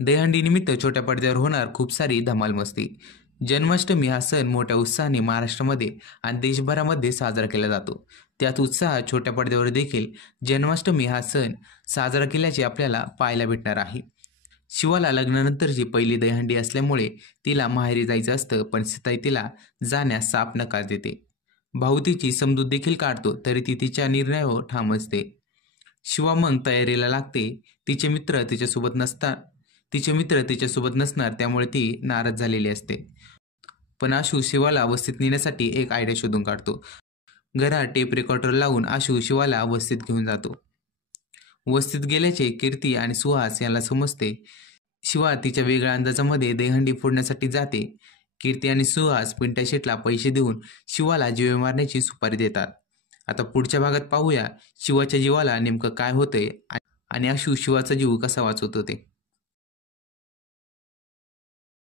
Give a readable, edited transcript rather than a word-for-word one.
दहीहंडीनिमित्त छोट्या पडद्यावर होणार खूप सारी धमाल मस्ती. जन्माष्टमी हा सण मोठ्या उत्साहाने महाराष्ट्रामध्ये आणि देशभरामध्ये साजरा केला जातो. त्यात उत्साह छोट्या पडद्यावर देखील जन्माष्टमी हा सण साजरा केल्याचे आपल्याला पाहायला भेटणार आहे. शिवाला लग्नानंतरची पहिली दहीहंडी असल्यामुळे तिला माहेरी जायचं असतं, पण सीताई तिला जाण्यास साफ नकार देते. भाऊ तिची समजूत देखील काढतो, तरी ती तिच्या निर्णयावर ठाम असते. शिवा मग तयारीला लागते. तिचे मित्र तिच्यासोबत नसतात तिचे मित्र तिच्यासोबत नसणार, त्यामुळे ती नाराज झालेली असते. पण आशू शिवाला वस्तीत नेण्यासाठी एक आयडिया शोधून काढतो. घरात टेप रेकॉर्डर लावून आशू शिवाला वस्तीत घेऊन जातो. वस्तीत गेल्याचे कीर्ती आणि सुहास यांना समजते. शिवा तिच्या वेगळ्या अंदाजामध्ये दहीहंडी फोडण्यासाठी जाते. कीर्ती आणि सुहास पिंट्या शेटला पैसे देऊन शिवाला जीवे मारण्याची सुपारी देतात. आता पुढच्या भागात पाहूया शिवाच्या जीवाला नेमकं काय होतंय आणि आशू शिवाचा जीव कसा वाचवतो ते.